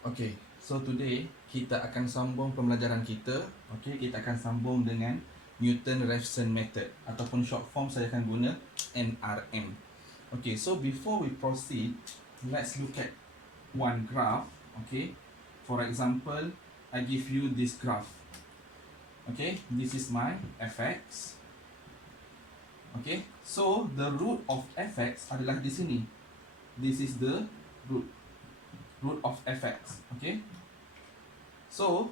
Okay, so today kita akan sambung pembelajaran kita. Okay, kita akan sambung dengan Newton-Raphson method ataupun short form saya akan guna NRM. Okay, so before we proceed, let's look at one graph. Okay, for example, I give you this graph. Okay, this is my fx. Okay, so the root of fx adalah di sini. This is the root of fx. Okay, so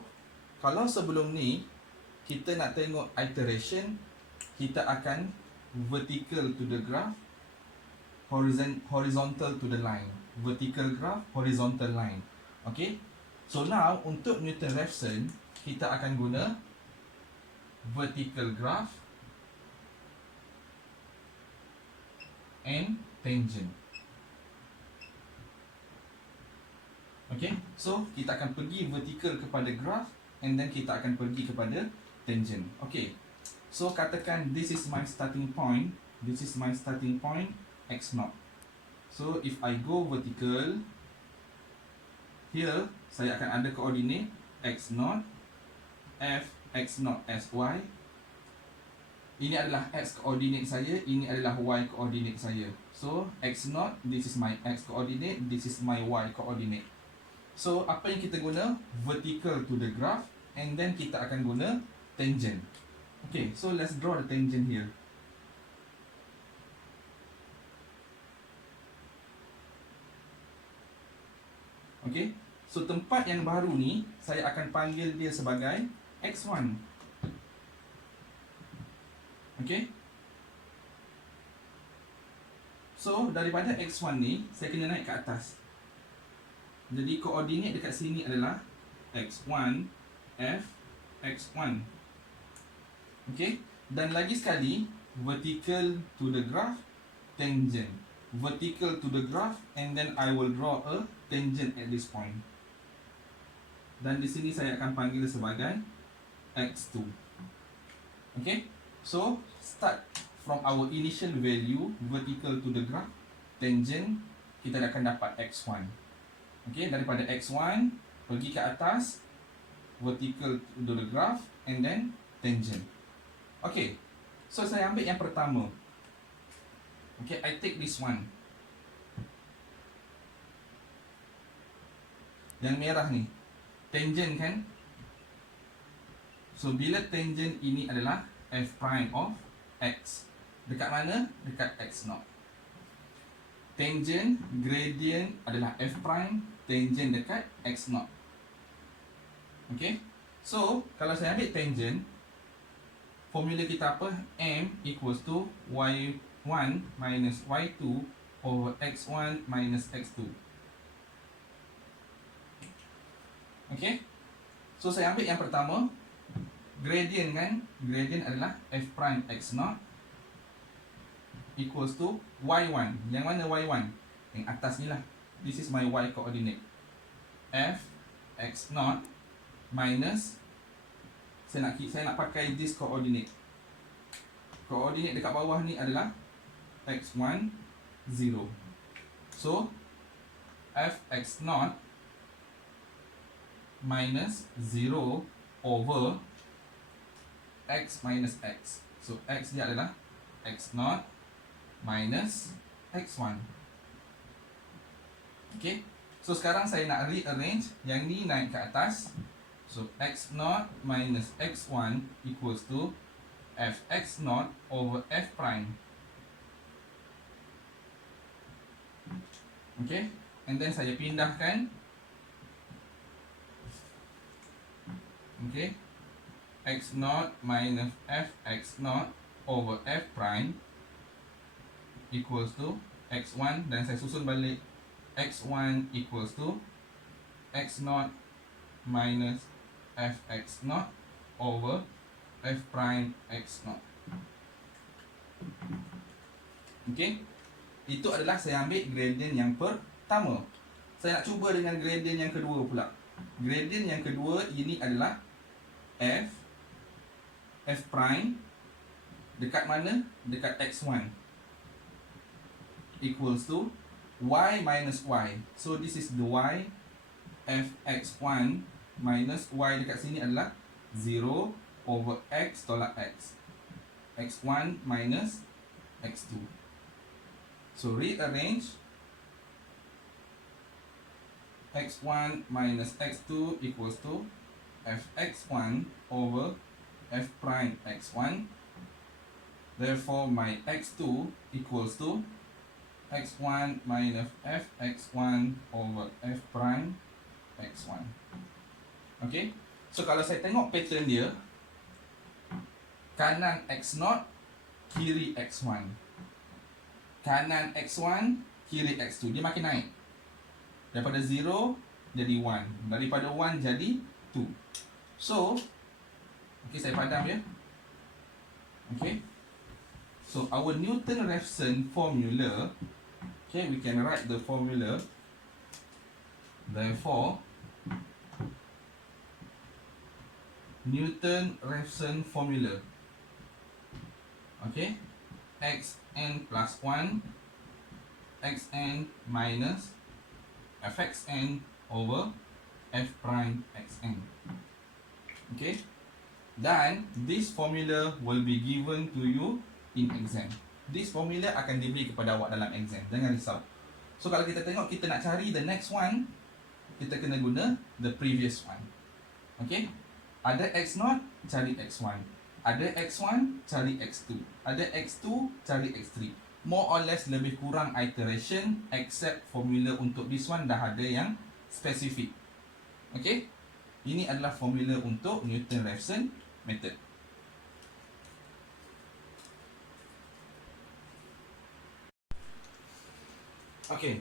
kalau sebelum ni kita nak tengok iteration, kita akan vertical to the graph, horizontal to the line, vertical graph, horizontal line. Okay, so now untuk Newton-Raphson kita akan guna vertical graph and tangent. Okay, so kita akan pergi vertical kepada graph and then kita akan pergi kepada tangent. Okay, so katakan this is my starting point, this is my starting point x0. So if I go vertical, here saya akan ada koordinat x0, f x0 sy. Ini adalah x koordinat saya, ini adalah y koordinat saya. So x0, this is my x coordinate, this is my y coordinate. So apa yang kita guna? Vertical to the graph and then kita akan guna tangent. Okay, so let's draw the tangent here. Okay, so tempat yang baru ni saya akan panggil dia sebagai x1. Okay, so daripada x1 ni saya kena naik ke atas. Jadi koordinat dekat sini adalah x1, f, x1. Okay, dan lagi sekali vertical to the graph, tangent. Vertical to the graph and then I will draw a tangent at this point. Dan di sini saya akan panggil sebagai x2. Okay, so start from our initial value, vertical to the graph, tangent, kita akan dapat x1. Okay, daripada x1 pergi ke atas, vertical to the graph and then tangent. Okay, so saya ambil yang pertama. Okay, I take this one. Yang merah ni tangent kan? So bila tangent ini adalah f prime of x, dekat mana? Dekat x0. Tangent gradient adalah f prime, tangent dekat x0. Okay, so kalau saya ambil tangent, formula kita apa? M equals to y1 minus y2 over x1 minus x2. Okay, so saya ambil yang pertama, gradient kan? Gradient adalah f prime x0 equals to y1. Yang mana y1? Yang atas ni lah. This is my y coordinate. F x0 minus, saya nak pakai this coordinate. Coordinate dekat bawah ni adalah x1 0. So f x0 minus 0 over x minus x. So x dia adalah x0 minus x1. Okay, so sekarang saya nak rearrange yang ni naik ke atas. So x0 minus x1 equals to f x0 over f prime. Okay, and then saya pindahkan. Okay, x0 minus f x0 over f prime equals to x1, dan saya susun balik x1 equals to x0 minus f x0 over f prime x0. Okay, itu adalah saya ambil gradient yang pertama. Saya nak cuba dengan gradient yang kedua pula. Gradient yang kedua ini adalah f prime dekat mana? Dekat x1 equals to y minus y. So this is the y fx1 minus y dekat sini adalah 0 over x tolak x. x1 minus x2. So rearrange x1 minus x2 equals to fx1 over f prime x1. Therefore, my x2 equals to x1 minus fx1 over f prime x1. Okay. So kalau saya tengok pattern dia, kanan x0, kiri x1. Kanan x1, kiri x2. Dia makin naik. Daripada 0 jadi 1. Daripada 1 jadi 2. So, okay, saya padam ya. Okay. So, our Newton-Raphson formula, okay, we can write the formula. Therefore, Newton-Raphson formula, okay, xn plus 1, xn minus fxn over f prime xn. Okay, dan this formula will be given to you in exam. This formula akan diberi kepada awak dalam exam. Jangan risau. So kalau kita tengok kita nak cari the next one, kita kena guna the previous one. Okay. Ada x0, cari x1. Ada x1, cari x2. Ada x2, cari x3. More or less lebih kurang iteration, except formula untuk this one dah ada yang spesifik. Okay. Ini adalah formula untuk Newton-Raphson method. Okay,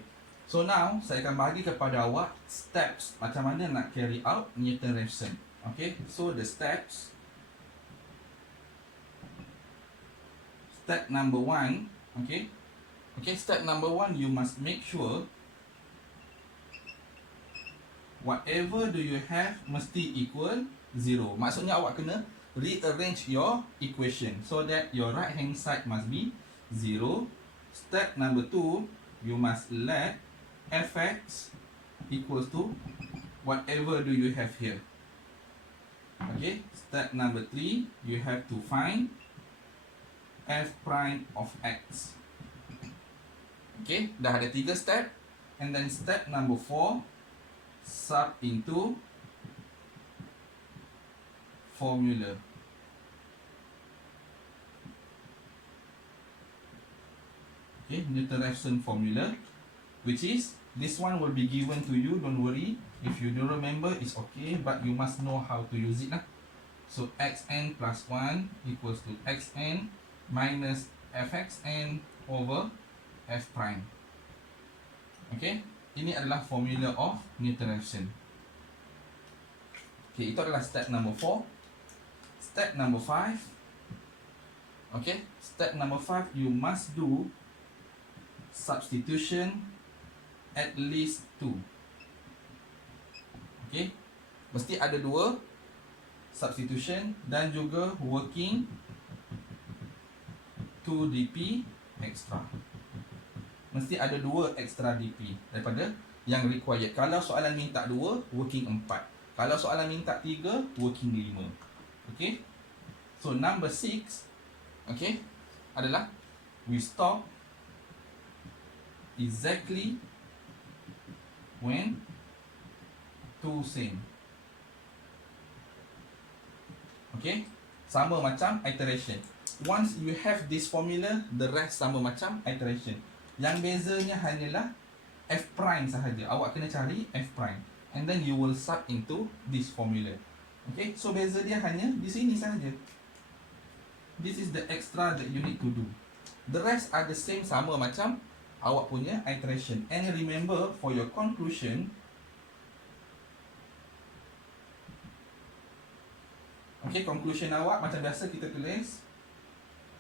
so now saya akan bagi kepada awak steps macam mana nak carry out Newton-Raphson. Okay, so the steps. Step number 1, okay. Okay, step number 1, you must make sure whatever do you have mesti equal 0. Maksudnya awak kena rearrange your equation so that your right hand side must be 0. Step number 2, you must let fx equals to whatever do you have here. Okay, step number 3, you have to find f prime of x. Okay, dah ada 3 step. And then step number 4, sub into formula. Okay, Newton-Raphson formula, which is this one will be given to you. Don't worry, if you don't remember, it's okay, but you must know how to use it lah. So xn plus 1 equals to xn minus fxn over f prime. Okay, ini adalah formula of Newton-Raphson. Okay, itu adalah step number 4. Step number 5. Okay, step number 5, you must do substitution at least 2. Okay, mesti ada 2 substitution dan juga working 2 dp extra. Mesti ada 2 extra dp daripada yang required. Kalau soalan minta 2, working 4. Kalau soalan minta 3, working 5. Okay, so number 6, okay, adalah we stop exactly when 2 same. Okay, sama macam iteration. Once you have this formula, the rest sama macam iteration. Yang bezanya hanyalah f prime sahaja. Awak kena cari f prime, and then you will sub into this formula. Okay, so beza dia hanya di sini sahaja. This is the extra that you need to do. The rest are the same, sama macam awak punya iteration. And remember, for your conclusion, okay, conclusion awak macam biasa kita tulis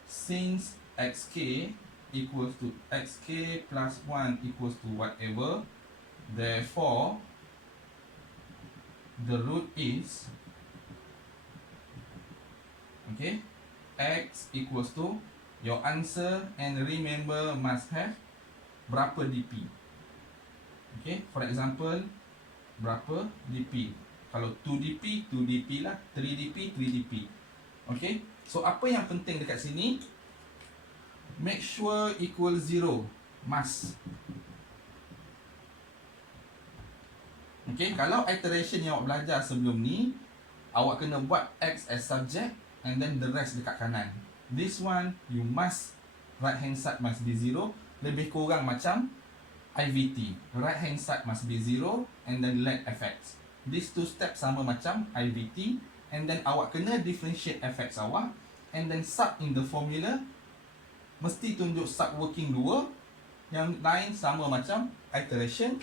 since xk equals to xk plus 1 equals to whatever, therefore the root is, okay, x equals to your answer, and remember must have berapa dp. Okay, for example, berapa dp. Kalau 2dp, 2dp lah. 3dp, 3dp. Okay, so apa yang penting dekat sini, make sure equal 0. Must. Okay, kalau iteration yang awak belajar sebelum ni, awak kena buat X as subject and then the rest dekat kanan. This one, you must, right hand side must be 0. Lebih kurang macam IVT. Right hand side must be 0 and then let fx. These two steps sama macam IVT, and then awak kena differentiate fx awak and then sub in the formula. Mesti tunjuk sub working 2. Yang lain sama macam iteration.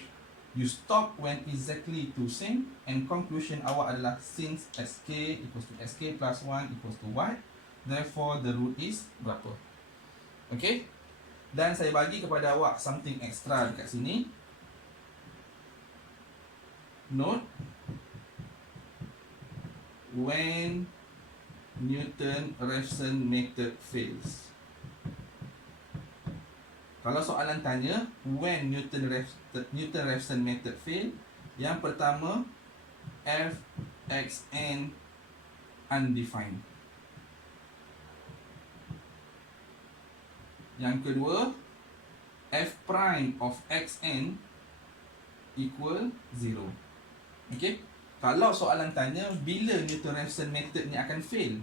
You stop when exactly to same, and conclusion awak adalah since sk equals to sk plus 1 equals to y, therefore the root is berapa. Okay, dan saya bagi kepada awak something extra dekat sini. Note, when Newton-Raphson method fails. Kalau soalan tanya when Newton-Raphson method fail, yang pertama fxn undefined. Yang kedua, f prime of xn equal 0. Okay, kalau soalan tanya bila Newton-Raphson method ni akan fail,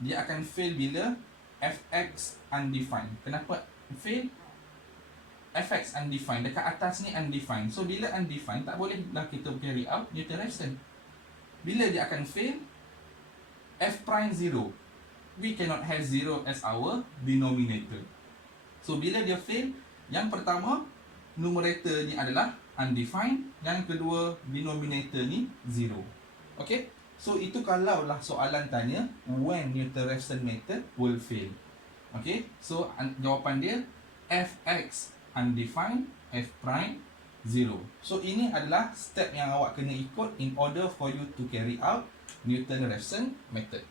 dia akan fail bila fx undefined. Kenapa fail? Fx undefined, dekat atas ni undefined. So bila undefined, tak boleh dah kita carry out Newton-Raphson. Bila dia akan fail? F prime 0. We cannot have 0 as our denominator. So bila dia fail, yang pertama numerator ni adalah undefined, yang kedua denominator ni 0. Okay, so itu kalau lah soalan tanya when Newton-Raphson method will fail. Okay, so jawapan dia fx undefined, f prime 0. So ini adalah step yang awak kena ikut in order for you to carry out Newton-Raphson method.